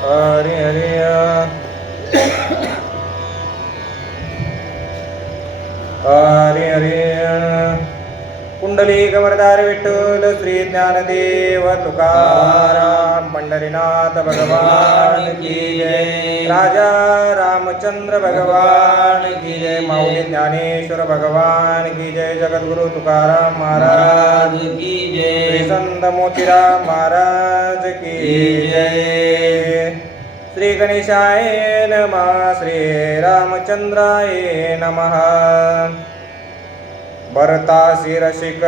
हरी हरी हरी हरी वरदार विठ्ठल श्री ज्ञानदेव तुकाराम पंढरीनाथ भगवान की जय। राजा रामचंद्र भगवान की जय। माऊली ज्ञानेश्वर भगवान की जय। जगद्गुरु तुकाराम महाराज की श्री जय। संत मोतीराम महाराज की जय। श्री गणेशाय नमः। श्री रामचंद्राय नमः। भरता शिरशिक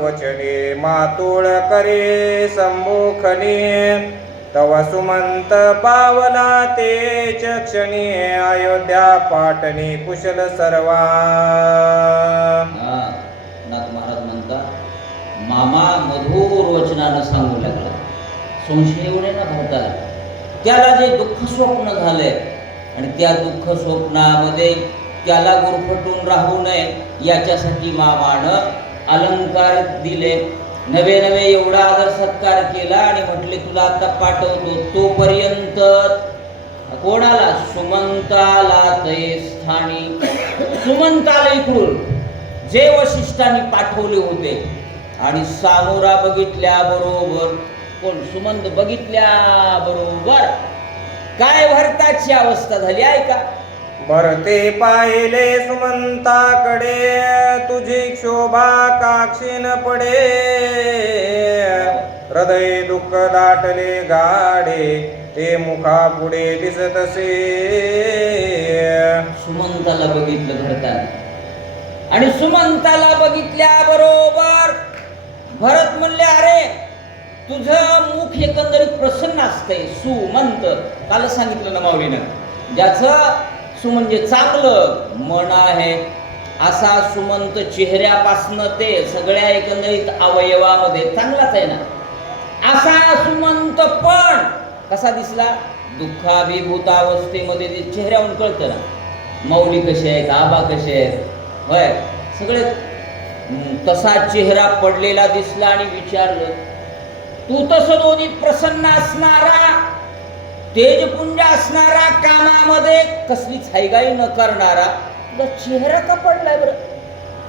वचने मातुळ करे संमुखने. तव सुमंत पावला ते चक्षणी अयोध्या पाटणी कुशल सर्वा. नाथ महाराज म्हणता मामा मधुर वचनानं सांगू लागला. संशय येऊ ना भरता त्याला जे दुःख स्वप्न झालंय आणि त्या दुःख स्वप्नामध्ये त्याला गुरफटून राहू नये. याच्यासाठी मामानं अलंकार दिले. नवे नवे एवढा आदर सत्कार केला आणि म्हटले तुला आता पाठवतो तोपर्यंत. कोणाला? सुमंताला ते स्थानी. सुमंताला इकडून जे वशिष्ठांनी पाठवले होते. आणि सामोरा बघितल्या बरोबर कोण? सुमंत बघितल्या बरोबर काय भरताची अवस्था झाली ऐका. भरते पाहिले सुमंताकडे तुझी क्षोभा काक्षीन पडे. हृदय दुःख दाटले गाडे ते मुखा पुढे दिसतसे सुमंताला बघितलं भरताने. आणि सुमंताला बघितल्या बरोबर भरत म्हणले अरे तुझं मुख एकंदरीत प्रसन्न असतंय सुमंत. काल सांगितलं ना माऊलीनं. ज्याचं सु म्हणजे चांगलं मन आहे असा सुमंत चेहऱ्यापासनं ते सगळ्या एकंदरीत अवयवामध्ये चांगलाच आहे ना. असा सुमंत पण कसा दिसला? दुःखाभिभूत अवस्थेमध्ये ते चेहऱ्यावरून कळतं ना. मौली कसे आहेत आबा कसे आहेत होय. सगळे तसा चेहरा पडलेला दिसला आणि विचारलं तू तसं दोन्ही प्रसन्न असणारा तेजपुंज असणारा कामामध्ये कसलीच हायगाई न करणारा तुझा चेहरा का पडलाय बरं?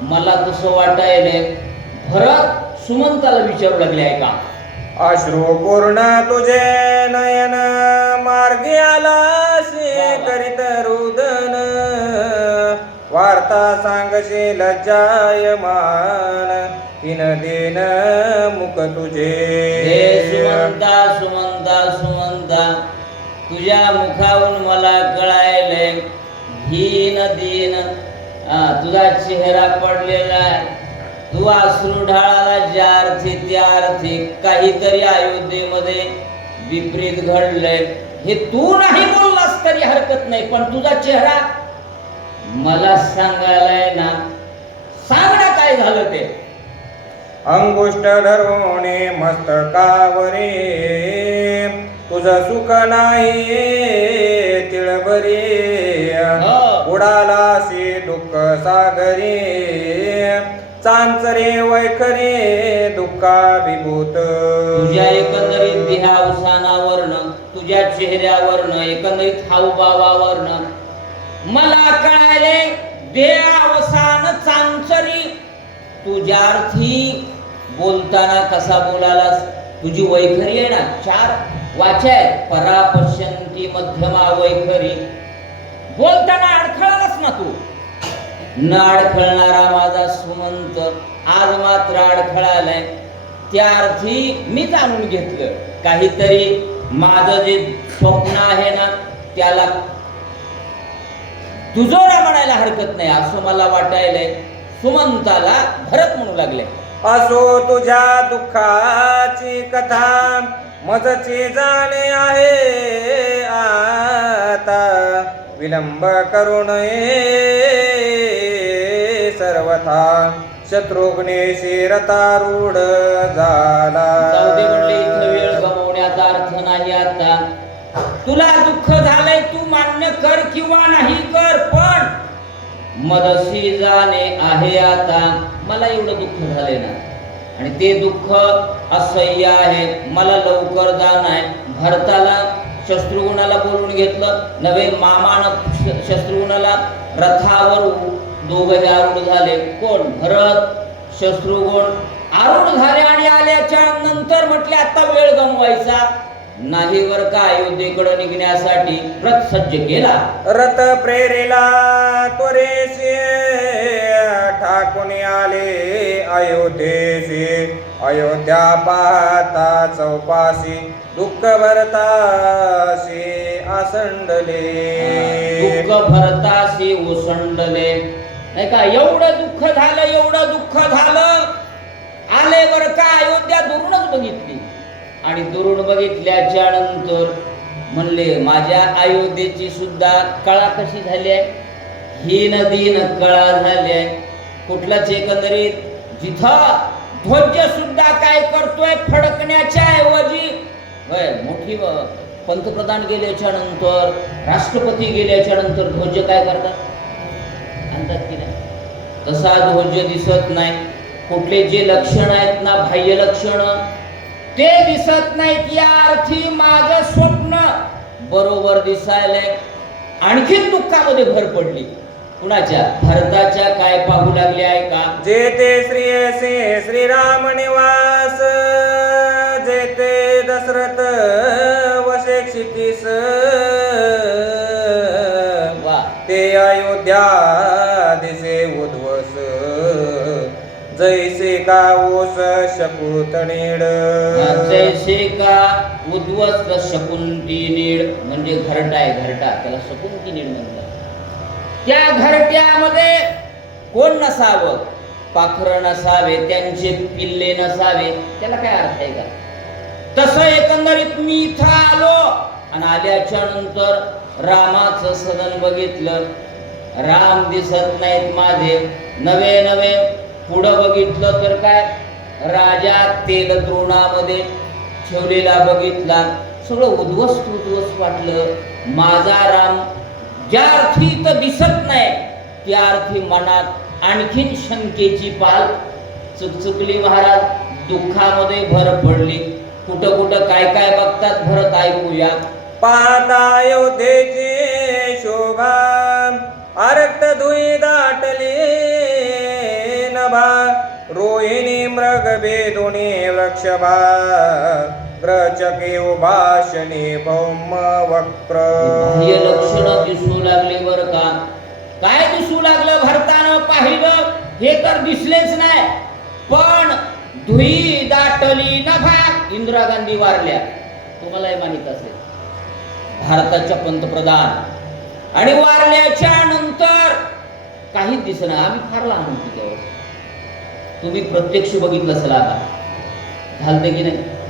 मला तसं वाटायलंय. भरत सुमंताला विचारू लागले आहे का अश्रू पूर्ण तुझे नयन मार्गी आलाशी करीत रुदन. वार्ता सांगशी लज्जायमान. तीन दिन मुख तुझे. सुमंता सुमंता सुमंता. तुझ्या मुखावून मला कळायले हीन दीन हा, तुझा चेहरा पडलेला आहे. तू आसरू ढाळाला ज्या अर्थी त्या अर्थी काहीतरी अयोध्येमध्ये विपरीत घडलंय. हे तू नाही बोललास तरी हरकत नाही पण तुझा चेहरा मला सांगायलाय ना सांग ना काय झालं ते? अंगुष्ट धरवणे मस्तकावरे तुझ सुख नाही तिळभरे. उडालाशी दुःख सागरे. चांचरे वैखरे दुःखाभिभूत. तुझ्या एकंदरीत देहावसानावरनं तुझ्या चेहऱ्यावरनं एकंदरीत हावभावावरनं मला कळाले देहावसान चांचरी. तुझ्या अर्थी बोलताना कसा बोलालास? तुझी वैखरी आहे ना चार. वाचाय परापश्यंती परा मध्यमा वैखरी. बोलताना अडखळालाच ना तू? न अडखळणारा माझा सुमंत आज मात्र अडखळालाय. त्या अर्थी मी जाणून घेतलं काहीतरी माझं जे स्वप्न आहे ना त्याला तुजोरा म्हणायला हरकत नाही असं मला वाटायलंय. सुमंताला भरत म्हणू लागले. असो तुझ्या दुःखाची कथा. मजची जाणे आहे आता. विलंब करू नये सर्वथा. शत्रुघ्नेशी रतारूढ झाला. वेळ गमावण्याचा अर्थ नाही आता. तुला दुःख झालंय तू मान्य कर किंवा नाही कर पण मदशी जाणे आहे आता. मला एवढं दुःख झाले ना. आणि ते दुःख असह्य आहे. मला लवकर जाणं आहे. भरताला शत्रुघ्नाला बोलून घेतलं. नवे मामानं श- शत्रुघ्नाला रथावर दोघे आरूढ झाले. कोण? भरत शत्रुघ्न. आरूढ झाले आणि आल्याच्यानंतर म्हटले आता वेळ गमवायचा. नाही वर का अयोध्येकडे निघण्यासाठी रथ सज्ज केला? रथ प्रेरिला त्वरेशी आले अयोध्येशी अयोध्या पाहता चौपाशी दुःख भरताशी आसंडले दुःख भरताशी ओसंडले नाही का? एवढं दुःख झालं एवढं दुःख झालं. आले बर का? अयोध्या दुरूनच बघितली. आणि दुरून बघितल्याच्या नंतर म्हणले माझ्या अयोध्येची सुद्धा कळा कशी झाली आहे? ही नदी न कळा झाली आहे. कुठलाच एकंदरीत? जिथं ध्वज सुद्धा काय करतोय फडकण्याच्या ऐवजी. होय मोठी पंतप्रधान गेल्याच्यानंतर राष्ट्रपती गेल्याच्यानंतर ध्वज काय करतात? आणतात की नाही? तसा ध्वज दिसत नाही. कुठले जे लक्षण आहेत ना बाह्य लक्षण ते दिसत नाहीत या अर्थी माझं स्वप्न. बरोबर दिसायलंय. आणखीन दुःखामध्ये भर पडली. कुणाच्या? भारताच्या काय पाहू लागले आहे का? जेते श्री असे श्रीराम निवास जेते दशरथ वशे क्षितीस वा. ते अयोध्या दिसे उद्वस जैसे का ओस शकुत नीड. जैसे का उद्ध्वस्त शकुंती नीड म्हणजे घरटा आहे घरटा. त्याला शकुंती नीड म्हणतात. त्या घरट्यामध्ये कोण नसावं? पाखरं नसावे त्यांचे पिल्ले नसावे. त्याला काय अर्थ आहे का? तसं एकंदरीत मी इथं आलो आणि आल्याच्यानंतर रामाचं सदन बघितलं. राम दिसत नाहीत माझे. नवे नवे. पुढं बघितलं तर काय? राजा तेल द्रोणामध्ये ठेवलेला बघितला. सगळं उद्ध्वस्त उद्ध्वस्त वाटलं. माझा राम ज्या अर्थी तर दिसत नाही त्या अर्थी मनात आणखीन शंकेची पाल चुकचुकली महाराज दुःखामध्ये भर पडली. कुठं कुठं काय काय बघतात भरत ऐकूया. पाहता अयोध्येची शोभा अरक्त धुई दाटली नभा. रोहिणी मृग बेदुनी वृक्षभा ग्रचके उभाषणे भौम वक्र. हे लक्षण दिसू लागले बर का? काय दिसू लागलं भरतानं पाहिलं? हे तर दिसलेच नाही. पण धुई दाटली नभा इंदिरा गांधी वारल्या. तुम्हालाही माहीत असेल. भारताच्या पंतप्रधान. आणि वारल्याच्या नंतर काहीच दिसणार आम्ही फार लहान होतो तुम्ही प्रत्यक्ष बघितलं असेल आता. झालतं की नाही?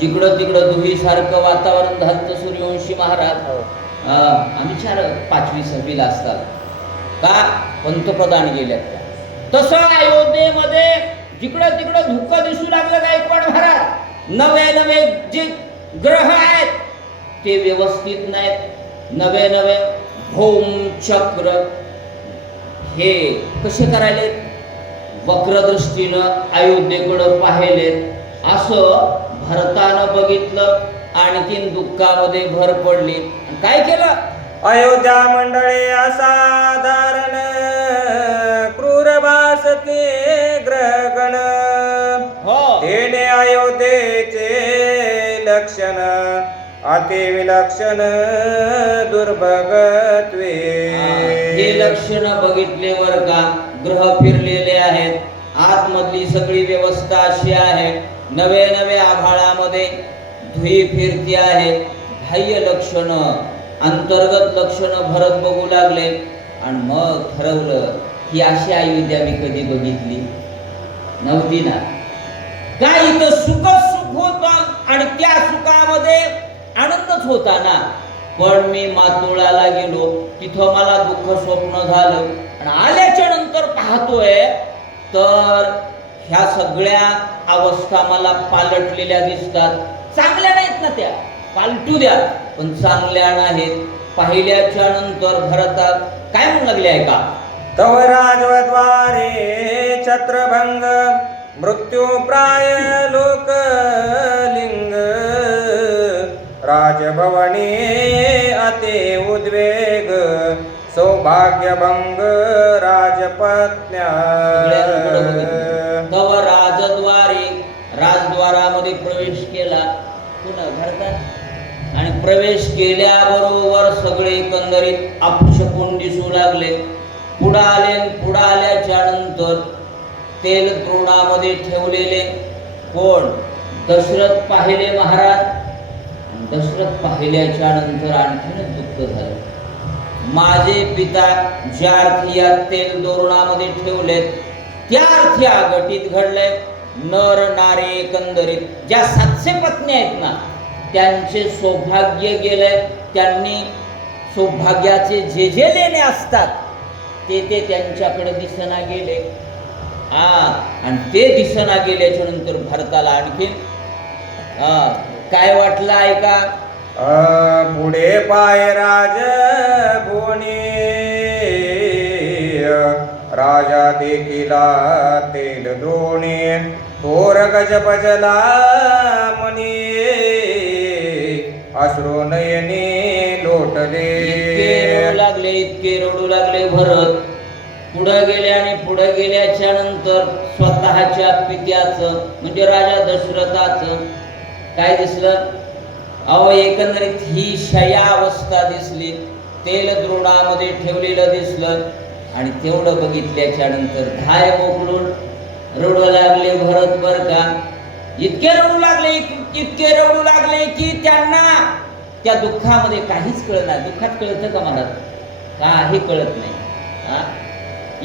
जिकडं तिकडं दुही सारखं वातावरण झालं सूर्यवंशी महाराज. हो. आम्ही चार पाचवी सहावीला असतात. का? पंतप्रधान गेल्यात. त्या. तसं अयोध्येमध्ये जिकडं तिकडं धुकं दिसू लागलं गायकवाड महाराज नवे नवे जे ग्रह आहेत ते व्यवस्थित नाहीत. नवे नवे भौम चक्र हे कसे करायले वक्रदृष्टीनं अयोध्येकडं पाहिलेत. असं भरतानं बघितलं आणखीन दुःखामध्ये भर पडली. काय केलं? अयोध्या मंडळे असाधारण क्रूर भासते ग्रहगण. हो. तेने अयोध्येचे लक्षण अति विलक्षण दुर्भगत्वे हे लक्षण बघितलेवर का ग्रह फिरलेले आहेत? आतमधली सगळी व्यवस्था अशी आहे नवे नवे आभाळामध्ये धुई फिरती आहे. बाह्य लक्षण अंतर्गत लक्षण भरत बघू लागले. आणि मग ठरवलं ही अशी अयोध्या मी कधी बघितली? नव्हती ना. काय इथं सुख सुख होत आणि त्या सुखामध्ये आनंदच होता ना. पण मी मातोळाला गेलो. तिथं मला दुःख स्वप्न झालं. आणि आल्याच्यानंतर पाहतोय तर ह्या सगळ्या अवस्था मला पालटलेल्या दिसतात. चांगल्या नाहीत ना त्या? पालटू द्या. पण चांगल्या नाहीत. पाहिल्याच्या नंतर भरतात. काय म्हणू लागले आहे का तव राजवद्वारे छत्रभंग मृत्यू प्राय लोकलिंग राजभवनी अति उद्वेग सौभाग्यभंग राजपत्न्या. प्रवेश केल्याबरोबर सगळे एकंदरीत अपशकून दिसू लागले. पुढं आले पुढं आल्याच्यानंतर तेल द्रोणामध्ये ठेवलेले कोण? दशरथ पाहिले महाराज. दशरथ पाहिल्याच्या नंतर आणखीनच दुःख झालं. माझे पिता ज्या अर्थी या तेल दोरणामध्ये ठेवलेत त्या अर्थी आगटीत घडले नर नारे एकंदरीत ज्या सातशे पत्नी आहेत ना त्यांचे सौभाग्य गेले त्यांनी सौभाग्याचे जे जे लेणे असतात ते ते त्यांच्याकडे दिसना गेले. हा आणि ते दिसना गेल्याच्यानंतर भारताला आणखीन काय वाटलं ऐका अ, पुढे पाय राज राजा देखिला तेल द्रोणी थोर गजबजला मनी. अश्रू नयनी लोटले. रडू लागले इतके रडू लागले भरत. पुढे गेले आणि पुढे गेल्याच्यानंतर स्वतःच्या पित्याचं म्हणजे राजा दशरथाचं काय दिसलं? अहो एकंदरीत ही शया अवस्था दिसली. तेल द्रोणामध्ये ठेवलेलं दिसलं. आणि तेवढं बघितल्याच्या नंतर धाय मोकळून रडू लागले भरत बर का? इतके रडू लागले इत- इतके रडू लागले की त्यांना त्या दुःखामध्ये काहीच नाही. दुःखात कळतं का मला? काही कळत नाही?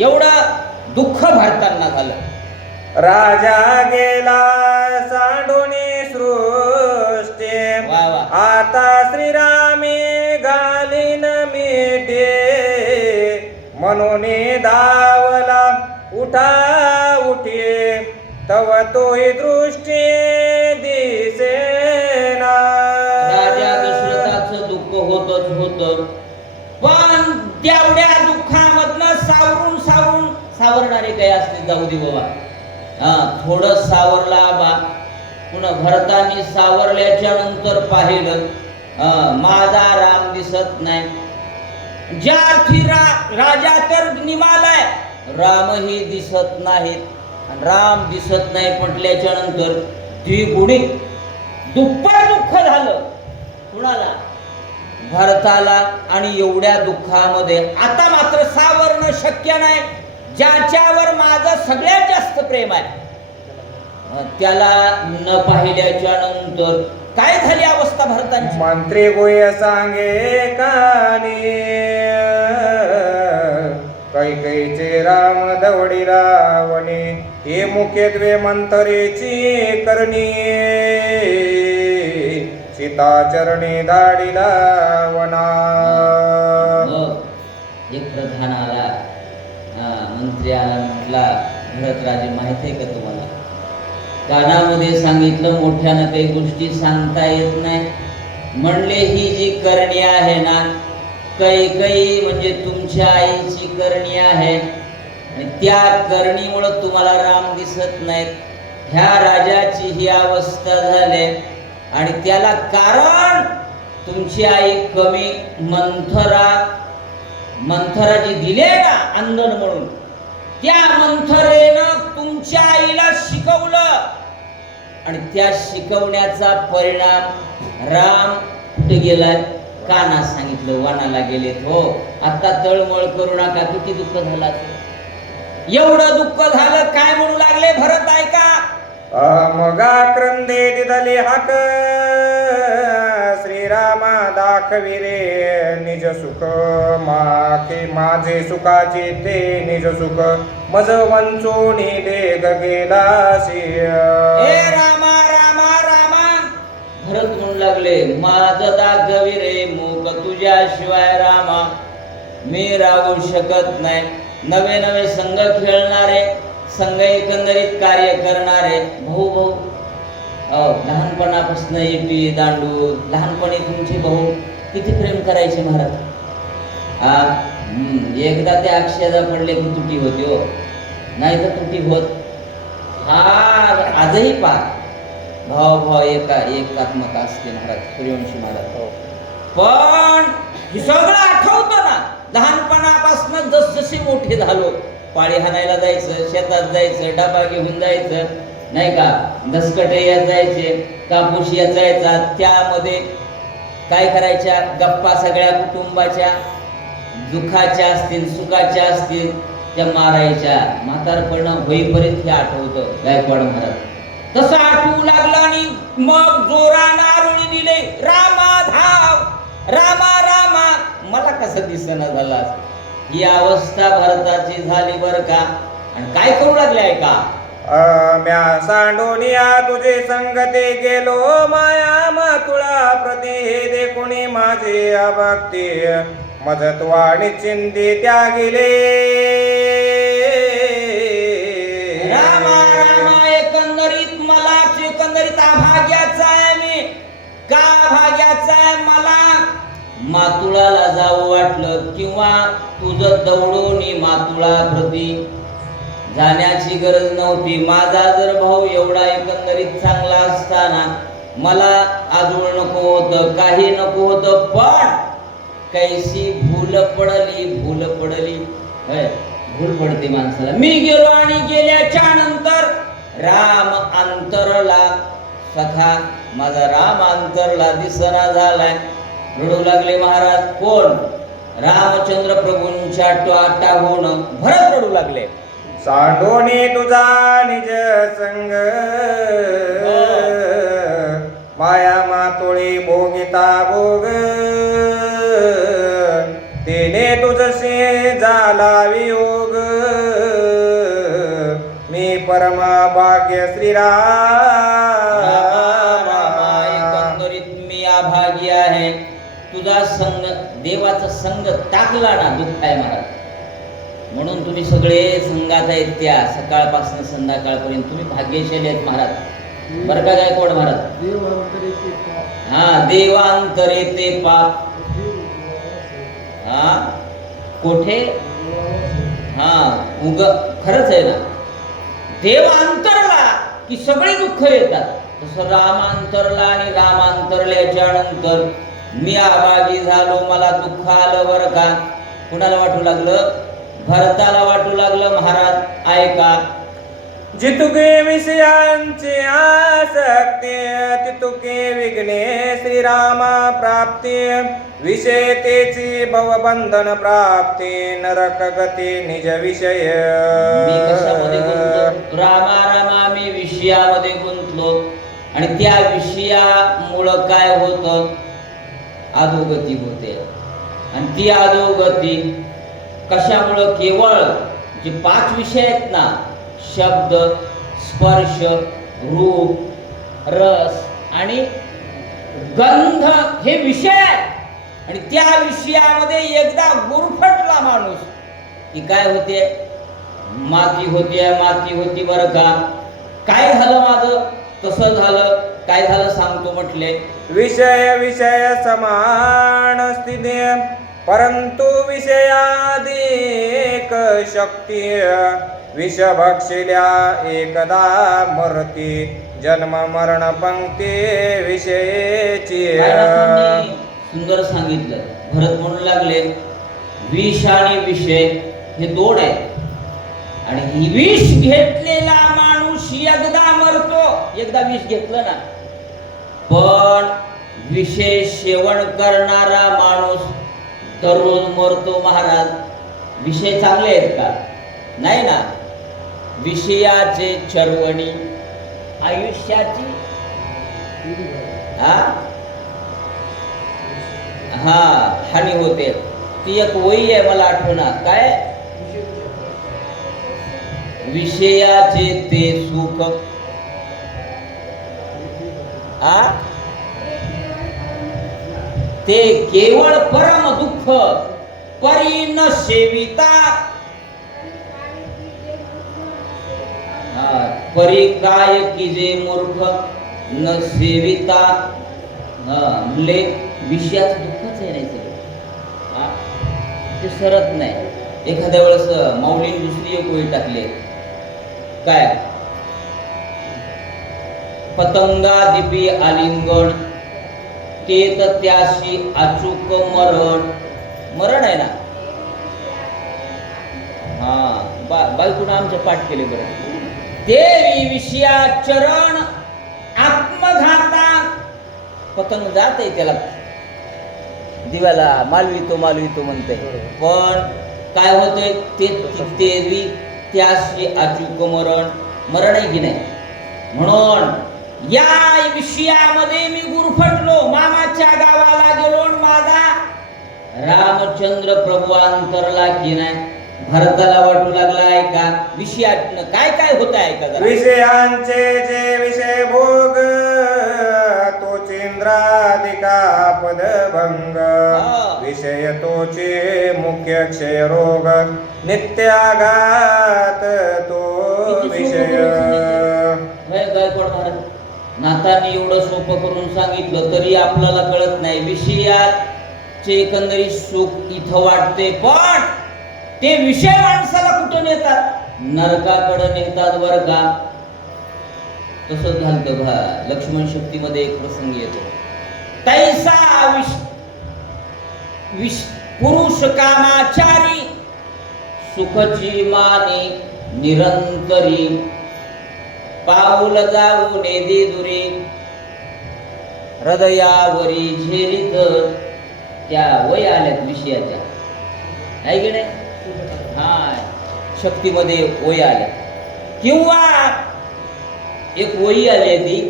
एवढं दुःख भरताना झालं. राजा गेला सांडोनी सृष्टी. आता श्रीरामे गालीन मिटे म्हणून धावला उठा उठे. तव तोही दृष्टी दिसेना राजा दशरथाचं दुःख होतच होत. पण तेवढ्या दुःखामधनं सावरून सावरून सावरणारे काही असते जाऊ दे बाबा. हा थोडं सावरला बा. पुन्हा भरतानी सावरल्याच्या नंतर पाहिलं. माझा राम दिसत नाही. ज्या अर्थी रा राजा तर निमालाय रामही दिसत नाहीत. राम दिसत नाही म्हटल्याच्या नंतर द्विगुणित दुप्पट दुःख झालं. कुणाला? भरताला आणि एवढ्या दुःखामध्ये. आता मात्र सावरणं शक्य नाही ज्याच्यावर माझं सगळ्यात जास्त प्रेम आहे. त्याला न पाहिल्याच्या नंतर काय झाली अवस्था भरतांची? मंत्री गोय सांगे कानी. कैकैचे राम दवडी रावणे हे मुख्यत्वे मंतरेची करणी. सीता चरणी धाडी लावना एक प्रधान आला मंत्री आला म्हटला भरतराजे माहीत आहे का तुम्हाला? कानामध्ये सांगितलं मोठ्यानं काही गोष्टी सांगता येत नाही. म्हणले ही जी करणी आहे ना काही म्हणजे तुमच्या आईची करणी आहे. आणि त्या करणीमुळं तुम्हाला राम दिसत नाहीत. ह्या राजाची ही अवस्था झाली. आणि त्याला कारण तुमची आई कमी मंथरा मंथरा जी दिले ना अंधन म्हणून. त्या मंथरेनं तुमच्या आईला शिकवलं. आणि त्या शिकवण्याचा परिणाम राम कुठे गेलाय? काना सांगितलं वनाला गेलेत हो. आता तळमळ करू नका किती दुःख झालं. एवढं दुःख झालं काय म्हणू लागले भरत ऐका मगा क्रंदे दिदली हाक. श्रीरामा दाखविरे निज सुख. माके माझे सुखाचे ते निज सुख. मज वंचोनी देग गेलासी हे रामा लागले. माझं दाखवी रे मूक तुझ्याशिवाय रामा. मी राहू शकत नाही. नवे नवे संघ खेळणारे संघ एकंदरीत कार्य करणारे. भाऊ भाऊ. लहानपणापासून इटी दांडू लहानपणी तुमचे भाऊ. किती प्रेम करायचे महाराज? हा एकदा त्या अक्षदा पडले की तुटी होती हो. नाही तर तुटी होत. हा आजही पा भाव भाव एका एकात्मक असते महाराज सूर्यवंशी महाराज. हो. पण हे सगळं आठवतं ना लहानपणापासून जसजसे मोठे झालो पाळी हाणायला जायचं शेतात जायचं डबा घेऊन जायचं नाही का? दसकटे यात जायचे कापूस यात जायचा त्यामध्ये काय करायच्या? गप्पा सगळ्या कुटुंबाच्या दुःखाच्या असतील सुखाच्या असतील त्या मारायच्या. म्हातारपण होईपर्यंत हे आठवतं. गायकवाड महाराज. तसं आठवू लागला आणि मग जोरानं आरुणी दिले. रामा धाव. रामा रामा. मला कसं दिसना झाला ही अवस्था भारताची झाली बर का? आणि काय करू लागले आहे का? म्या सांडोनिया तुझे संगते गेलो. माया मातुळा प्रती हे देखुनी माझे अभक्ती. मजत्वाणी चिंती त्या गेले भाग्याचा आहे मी. का भाग्याचा आहे मला? मातुळाला जावं वाटलं किंवा तुझं दौडून मातुळा प्रती जाण्याची गरज नव्हती. माझा जर भाऊ एवढा एकंदरीत चांगला असताना मला आजूळ नको होतं काही नको होतं पण कैसी भूल पडली भूल पडली. भूल पडते माणसाला. मी गेलो आणि गेल्याच्यानंतर राम अंतरला सखा माझा राम अंतरला दिसना झालाय. रडू लागले महाराज कोण? रामचंद्र प्रभूंच्या टाहून भरत रडू लागले. सांडोनी तुझा निज संग. माया मातोळी भोगिता भोग. तिने तुझसे झाला वियोग. मी परमा भाग्य श्रीराम. आहे तुझा संग देवाचा संग टाकला ना दुःख आहे महाराज म्हणून तुम्ही सगळे संघात आहेत त्या सकाळपासून संध्याकाळपर्यंत तुम्ही भाग्यशाली आहेत महाराज. बरं का गायकवाड महाराज? हा देवांतरे ते पाप. हा? कोठे? हा उग खरंच आहे ना? देव अंतरला की सगळे दुःख येतात. तसं रामांतरला आणि रामांतरल्याच्या नंतर मी आभागी झालो मला दुःख आलं बरं का कुणाला वाटू लागलं? भरताला वाटू लागलं महाराज. ऐका. जितुके विषयांची आसक्ती तितुके विघ्ने श्रीरामा प्राप्ती. विषय तेची भवबंधन प्राप्ती नरक गती निज विषय. रामा रामा मी विषयामध्ये गुंतलो. आणि त्या विषयामुळं काय होतं? अधोगती होते. आणि ती अधोगती कशामुळं केवळ जे पाच विषय आहेत ना शब्द स्पर्श रूप रस आणि गंध हे विषय आहेत. आणि त्या विषयामध्ये एकदा गुरफटला माणूस की काय होते? माती होती माती होती बरं का? काय झालं माझं? तसं झालं. काय झालं सांगतो म्हटले? विषय विषय समान स्थिती परंतु विषयाधिक शक्ती विष भक्षिल्या एकदा मरती जन्म मरण पंक्ती विषयेची. सुंदर सांगितलं भरत म्हणू लागले विष आणि विषय हे दोन आहे आणि ही विष घेतलेला माणूस एकदा मरतो एकदा विष घेतलं ना पण विशेष सेवन करणारा माणूस दररोज मरतो महाराज. विषय चांगले आहेत का? नाही ना? विषयाचे चरवणी आयुष्याची हा? हा हानी होते. ती एक वही आहे मला आठवना काय? विषयाचे ते सुख आ ते केवळ परम दुःख परी न सेविता. हा, परी काय की जे मूर्ख न सेविता. हा म्हणले विषयात दुःखच आहे नाही सगळं ते सरत नाही. एखाद्या वेळेस माऊलीने दुसरी एक वेळ टाकली. काय? पतंगा दिपी आलिंगण ते तर त्याशी अचूक मरण. मरण आहे ना? हा बा बायकून आमचे पाठ केले बरं. देवी विषया चरण आत्मघाता. पतंग जात आहे त्याला. दिव्याला मालवितो मालवितो म्हणते पण काय होतंय? ते देवी त्याशी अचूक मरण. मरण आहे की नाही. म्हणून या विषयामध्ये मी गुरफटलो मामाच्या गावाला गेलो माझा रामचंद्र प्रभू अंतरला की नाही भरताला वाटू लागला आहे का विषयात काय काय होत आहे का? विषयांचे जे विषय भोग तोच इंद्रादिका पदभंग हा. विषय तोचे मुख्य क्षय रोग नित्याघात नाथांनी एवढं सोपं करून सांगितलं तरी आपल्याला कळत नाही. विषयाचे एकंदरीत सुख इथं वाटते पण ते विषय माणसाला कुठं नेतात? नरकाकडे नेतात बर का तसंच झालं भा. लक्ष्मण शक्तीमध्ये एक प्रसंग येतो. तैसा विष विष पुरुष कामाचारी सुखची माने निरंतरी पाऊल जाऊ नेदी दुरी. हृदयावरी झेलित त्या वय आल्यात विषयाच्या. आहे की नाही? हा शक्तीमध्ये वय आल्या किंवा एक वही आली ती.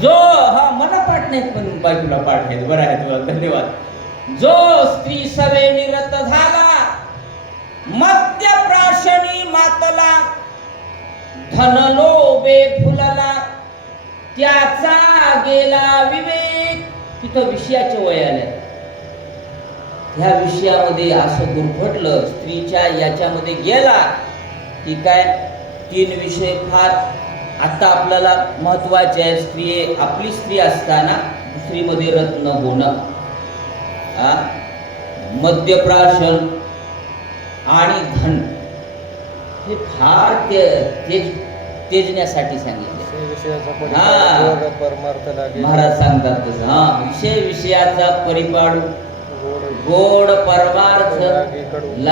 जो हा मला पाठ पण बाजूला पाठ आहेत. बरं आहे तुला धन्यवाद. जो स्त्री सवे निरत झाला मद्यप्राशनी मातला धनलोभे फुलला त्याचा गेला विवेक. तिथं विषयाचे वय आले ह्या विषयामध्ये असं गुरफटलं स्त्रीच्या याच्यामध्ये गेला की काय? तीन विषय फार. आता आपल्याला महत्त्वाचे आहे स्त्री आपली स्त्री असताना दुसरीमध्ये रत्न होणं. मद्यप्राशन. आणि धन. हे फार ते तेज तेजण्यासाठी सांगितले. हा. महाराज सांगतात तसं. हा विषय विषयाचा परिपाडू गोड परमार्थ लागे कडू.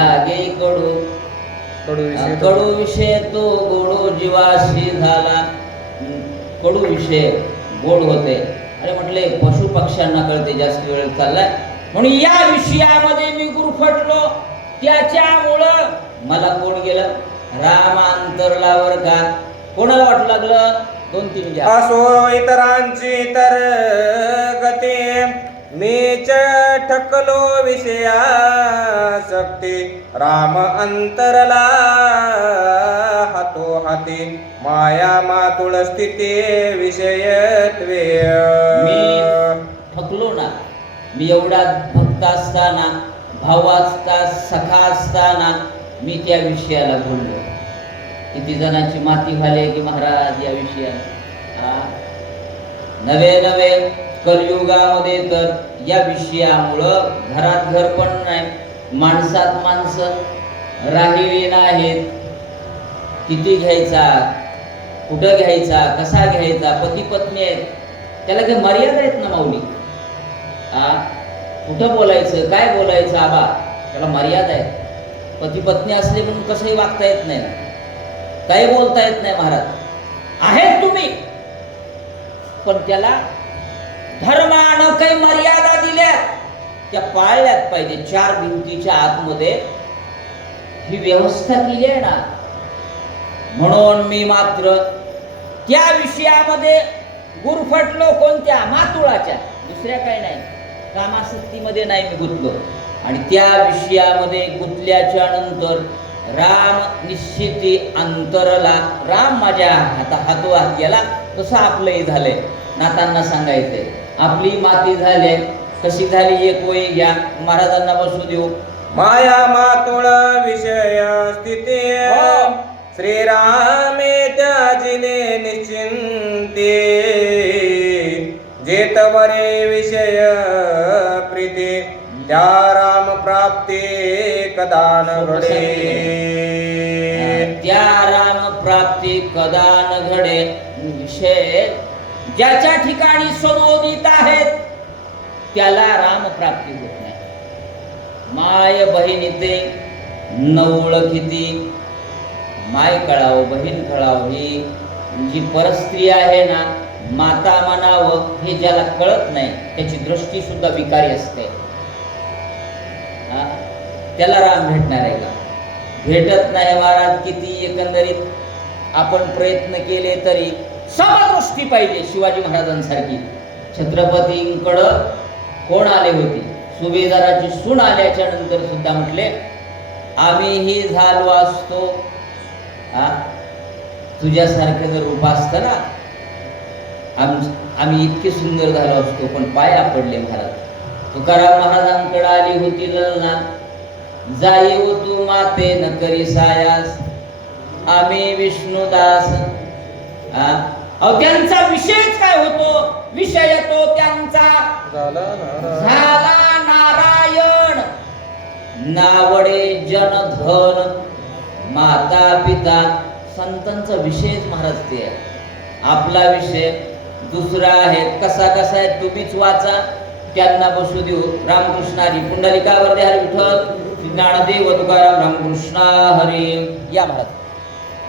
कडू. कडू विषय तो. गोडो जीवाशी झाला. कडू विषय गोड होते. अरे म्हटले पशु पक्ष्यांना कळते जास्त वेळ चाललाय. म्हणून या विषयामध्ये मी गुरफटलो. त्याच्यामुळं मला कोण गेलं? राम अंतरलावर का कोणाला वाटू लागलं? दोन तीन असो इतरांची तर गती. मीच ठकलो विषया सक्ती राम अंतरला हातो हाती माया मातुळ स्थिती विषयत्वे. मी थकलो ना. मी एवढा भक्त असताना भाऊ असता सखा असताना मी त्या विषयाला बोललो. किती जणांची माती झाली की महाराज या विषयात? हा? नवे नवे कलयुगामध्ये तर या विषयामुळं घरात घर पण नाही माणसात माणसं राहिली नाहीत. किती घ्यायचा? कुठं घ्यायचा? कसा घ्यायचा? पती पत्नी आहेत. त्याला काही मर्यादा आहेत ना माऊली? आ? कुठं बोलायचं काय बोलायचं आबा? त्याला मर्यादा आहे. पती पत्नी असले म्हणून कसंही वागता येत नाही काही बोलता येत नाही महाराज. आहेत तुम्ही. पण त्याला धर्मानं काही मर्यादा दिल्यात. त्या पाळल्यात पाहिजे. चार भिंतीच्या आतमध्ये ही व्यवस्था केली आहे ना. म्हणून मी मात्र त्या विषयामध्ये गुरफटलो कोणत्या? मातुळाच्या. दुसऱ्या काही नाही. कामासक्तीमध्ये नाही मी गुंतलो. आणि त्या विषयामध्ये गुंतल्याच्या नंतर राम निश्चिती अंतरला राम माझ्या हाता हातो हात गेला. तसं आपलंही झालंय. नातांना सांगायचंय. आपली माती झाली. कशी झाली एक वय घ्या. महाराजांना बसू देऊ. माया मातुळ विषय स्थिती हो. श्रीरामे त्याजिले निश्चिंते. जेतवरे विषय प्रीती त्या राम प्राप्ती कदा न घडे. त्या राम प्राप्ती कदा न घडे. विषय ज्याच्या ठिकाणी सदोदित आहेत त्याला राम प्राप्ती होत नाही. माय बहिणीते न ओळखिती. माय कळाव बहीण कळाव ही जी परस्त्री आहे ना माता म्हणावं हे ज्याला कळत नाही त्याची दृष्टी सुद्धा विकारी असते. त्याला राम भेटणार आहे का? भेटत नाही महाराज किती एकंदरीत आपण प्रयत्न केले तरी समदृष्टी पाहिजे शिवाजी महाराजांसारखी. छत्रपतींकडं कोण आले होते? सुभेदाराची सून आल्याच्यानंतर सुद्धा म्हटले आम्हीही झालो असतो. हा? तुझ्यासारखं जर रूप असतं ना आम आम्ही इतके सुंदर झालो असतो पण पाया पडले महाराज तुकाराम महाराजांकडे आली होती ललना जाई हो तू माते न करी सायास. आम्ही विष्णुदास? अहो त्यांचा विषयच काय होतो? विषय तो त्यांचा. झाला नारायण. नावडे जनधन माता पिता संतांचा विषयच महाराज ते आहे. आपला विषय दुसरा आहे कसा कसा आहे तुम्हीच वाचा. त्यांना बसू देऊ. रामकृष्ण हरी पुंडलिकावर हरी विठ्ठल ज्ञानदेव तुकाराम रामकृष्ण हरी. या महाराज.